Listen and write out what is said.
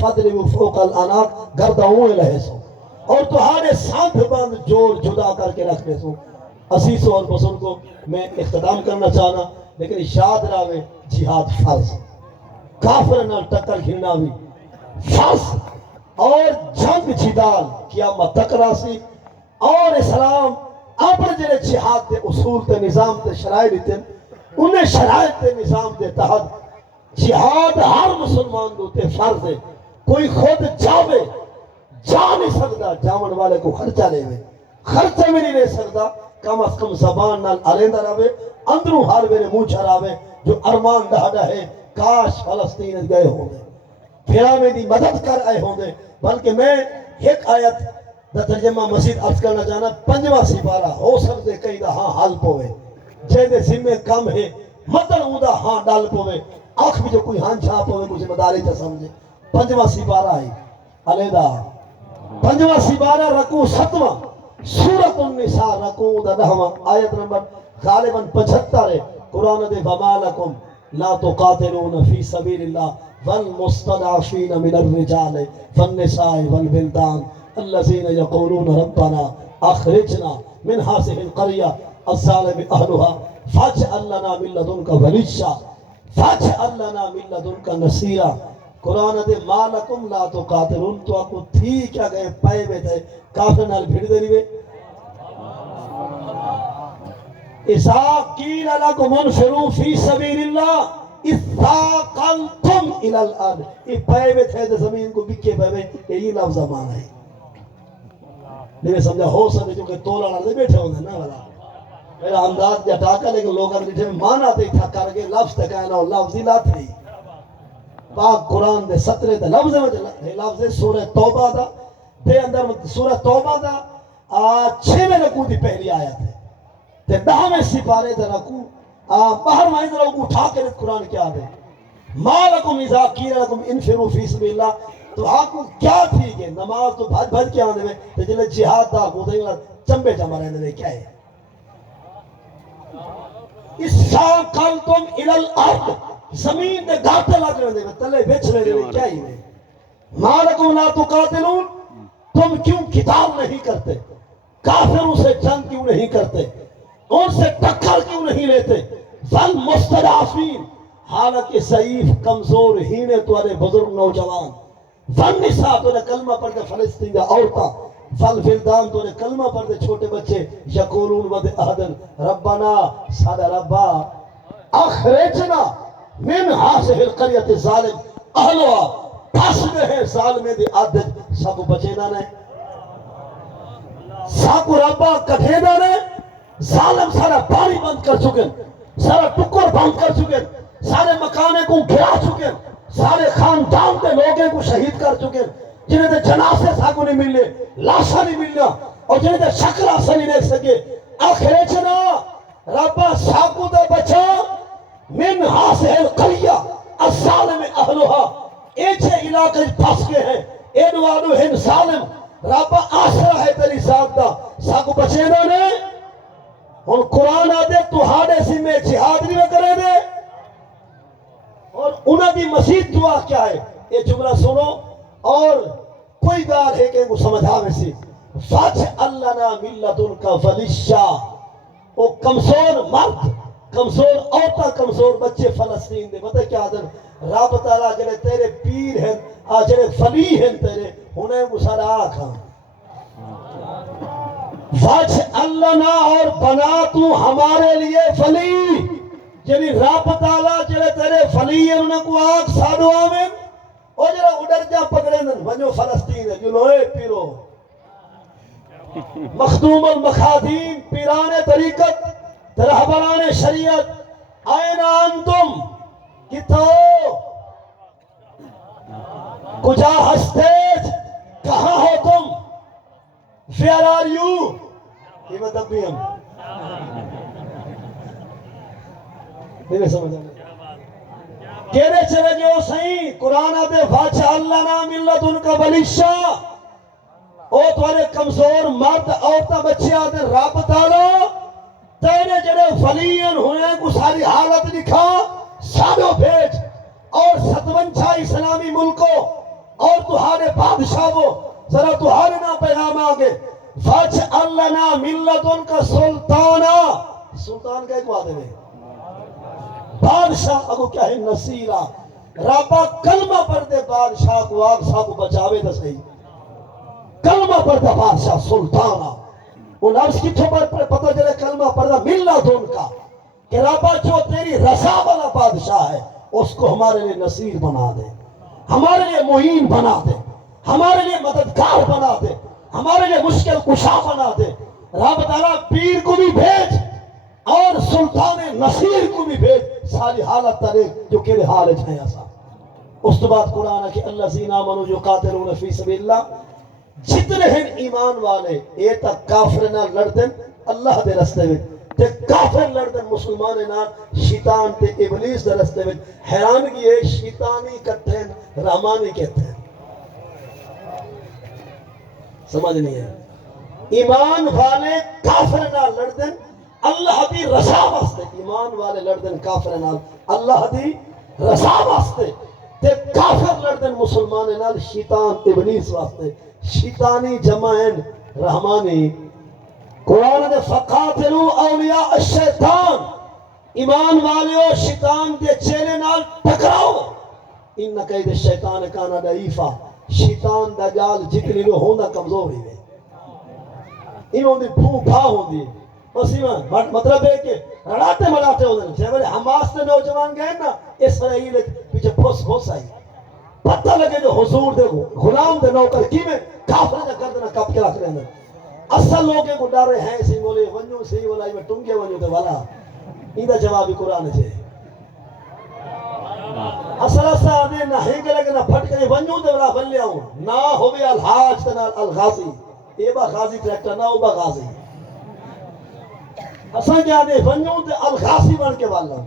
فضربوا فوق الاناق گرداؤں لہے سو اور تہاڑے ساتھ بند جوڑ جدا کر کے رکھنے سو عزیزوں اور بزرگوں میں اختتام کرنا چاہنا لیکن یاد رہے جہاد فرض کافر نہ ٹکر گھرنا بھی فرض اور جنگ جدال قیامت تک راسی اور اسلام اپنے جنہیں جہاد دے اصول تے نظام تے شرائع دیتے انہیں شرائط تے نظام دے تحت جہاد ہر مسلمان دوتے فرض ہے کوئی خود جاوے جا نہیں سکتا جاون والے کو خرچہ لے ہوئے خرچہ میں نہیں لے سکتا کم از کم زبان نال آلیندہ رہے اندروں ہر میرے منہ چھراوے جو ارمان ڈہڈا ہے کاش فلسطین گئے ہوں گے پھرا میں دی مدد کر آئے ہوں گے بلکہ میں ایک آیت دا ترجمہ مزید عرض کرنا چاہنا 5واں سپارہ ہو سکتے کئی دا ہاں حال پوے جے دے ذمہ کم ہے مطلب اودا ہاں ڈال پوے آنکھ بھی جو کوئی ہاں چھا پوے کوئی ذمہ داری چا سمجھے 5واں سپارہ ہے علیدہ 5واں سپارہ رکوع 7واں سورۃ النساء رکوع دا 9واں آیت نمبر غالباً 75 ہے قرآن دے وما لکم لا تقاتلون فی سبیل اللہ والمستضعفین من الرجال والنساء والبلدان الذين يقولون ربنا اخرجنا من هذه القرية الظالم اهلها فاجعل لنا من لدنك وليا فاجعل لنا من لدنك نصيرا قرآن دے مالکم لا تقاتلون تو آپ کو تھی کیا گئے پائے میں تھے کافر نال بھیڑ دے لیے اذا قیل لکم انفروا فی سبیل اللہ اثاقلتم الى الارض یہ پائے میں تھے زمین کو بکے پائے میں یہی لفظ مانا ہے نہیں سمجھا ہو سکتے جو کہ تولا نہ بیٹھے ہوندے نا والا میرا انداز جٹا کر لیکن لوگاں بیٹھے مانا تے تھا کر کے لفظ تے کہنا لفظ ہی لا تھی پاک قرآن دے 17 تے لفظ میں لفظ سورہ توبہ دا دے اندر سورہ توبہ دا 6ویں رکوع دی پہلی آیت ہے تے 10ویں سپارے دا رکوع باہر مائز رکوع اٹھا کے قرآن کیا دے ما لکم اذا قیل لکم انفروا فی سبیل اللہ تو آپ کو کیا تھی کہ نماز تو بھج بھج کے آنے میں تو جنہیں جہاد دا کو دیں چمبے چمبے رہنے میں کیا ہے اِسَّاقَلْتُمْ إِلَى الْأَرْضِ زمین دے گاٹے لگ رہے میں تلے بیچ رہے میں کیا ہی ہے مَا لَكُمْ لَا تُقَاتِلُونَ تم کیوں کتاب نہیں کرتے کافروں سے جنگ کیوں نہیں کرتے ان سے ٹکر کیوں نہیں لیتے وَالْمُسْتَضْعَفِينَ حالانکہ ضعیف کمزور ہینے تمہارے بزرگ نوجوان والنساء تو نے کلمہ پڑھتے فلسطین کا عورتاں والولدان تو نے کلمہ پڑھتے چھوٹے بچے یقولون ود احدن ربنا سادہ ربا اخرجنا من هذه القرية الظالم اهلها پس گئے ظالمے دی عادت ساکو بچینا نے ساکو ربا کٹھینا نے ظالم سارا پانی بند کر چکے سارا ٹکر بند کر چکے سارے مکانے کو گرا چکے سارے خاندان دے لوگیں کو شہید کر چکے جنہیں دے جناسے ساکو نہیں ملنے لاشا نہیں ملنا اور جنہیں دے شکل آسا نہیں دیکھ سکے اخرجنا ربا ساکو دے بچا من هذه القرية الظالم اهلها ایچے علاقے پھنس گئے ہیں اینوانو ہن ظالم ربا آسرا ہے تیری ذات دا ساکو بچینا نے اور قرآن آدھے تو ہاڑے سی میں جہاد نہیں کرے دے اور انہاں دی مزید دعا کیا ہے یہ جملہ سنو اور کوئی گار ہے کہ ان کو سمجھا میں سی فَاجْعَلْ لَنَا مِن لَدُنْكَ وَلِيًّا وہ کمزور مرد کمزور عورتاں کمزور بچے فلسطین دے بتا کیا دن رب تعالیٰ جنہیں تیرے پیر ہیں جنہیں فلی ہیں تیرے انہیں مسارا آکھاں وَاجْعَلْ لَنَا اور بنا تو ہمارے لیے فلی جنہیں رب تعالیٰ جنہیں تیرے فلی ہیں انہیں کو آگ سادو آمین اور جنہیں اڈر جا پکڑے دن ونجو فلسطین ہے جنہوئے پیرو مخدوم المخادیم پیران طریقت رہبران شریعت آئین انتم کتو کجا ہستیج کہاں ہو تم where are you یہ مطلب بھی ہم میرے سمجھ آنے کہنے چلے جو صحیح قرآن آدھے فَاجْعَلْ لَنَا مِن لَدُنْكَ وَلِيًّا او تمہارے کمزور مرد عورتیں بچے آدھے رب تعالیٰ تیرے جڑے فلیین ہوئے کو ساری حالت لکھا سادو بھیج اور 57 اسلامی ملکوں اور ہمارے بادشاہ کو ذرا تمہارے نا پیغام آگے فَاجْعَلْ لَنَا مِن لَّدُنْكَ سُلْطَانًا سلطان کا ایک وعدے میں بادشاہ اگو کیا ہے نصیرہ رابع کلمہ پڑھ دے بادشاہ کو آگ صاحب کو بچاوے دا صحیح کلمہ پڑھ دے بادشاہ سلطانہ وہ لفظ کی تھوڑا پتہ چلے کلمہ پڑھ دے مِن لَدُنْكَ کہ رابع جو تیری رضا والا بادشاہ ہے اس کو ہمارے لئے نصیر بنا دے ہمارے لئے معین بنا دے ہمارے لئے مددگار بنا دے ہمارے لئے مشکل کشا بنا دے رب تعالیٰ پیر کو بھی بھیج اور سلطان نصیر کو بھی بھیج ساری حالت ترے جو کہنے حالت ہیں ایسا اس تو بعد قرآن ہے کہ الذین آمنوا جو قاتلون فی سبیل اللہ جتنے ہیں ایمان والے اے تک کافر نہ لڑدن اللہ دے رستے میں تے کافر لڑدن مسلمان نہ شیطان تے ابلیس دے رستے میں حیران کی ہے شیطانی کہتے ہیں رحمانی کہتے ہیں سمجھ نہیں ہے ایمان والے کافر نہ لڑدن اللہ دی رضا واسطے ایمان والے لڑدن کافر نال اللہ دی رضا واسطے تے کافر لڑدن مسلمان نال شیطان ابلیس واسطے شیطانی جمعین رحمانی قرآن نے فقاتلوا اولیاء الشیطان ایمان والیو شیطان دے چیلے نال ٹکراؤ ان قید الشیطان کانا ضعیفا شیطان دا جال جتنی وہ ہونا کمزور ہی ہے انہوں نے بھو بھا ہوندی بس مطلب ہے کہ رڑاتے مڑاتے ہوندے ہیں بلے حماس نے نوجوان گئے نا اسرائیل پیچھے پھوس پھوس آئی پتہ لگے جو حضور دے غلام دے نوکر کی میں کافر نے کر دینا کپ کے رکھ رہے ہیں اصل لوگے کو ڈر رہے ہیں اسی بولے ونجو سی بولا میں ٹنگے ونجو دے والا ایدہ جوابی قرآن ہے اصل ایسا آنے نہ ہنگے لگے نہ پھٹ کرے ونجو دے والا بن لیا ہوں نہ ہوئے الحاج تنال الغازی اے با غازی ٹریکٹر نہ ہو با غازی اصل کیا دے ونجو دے الغازی بن کے والا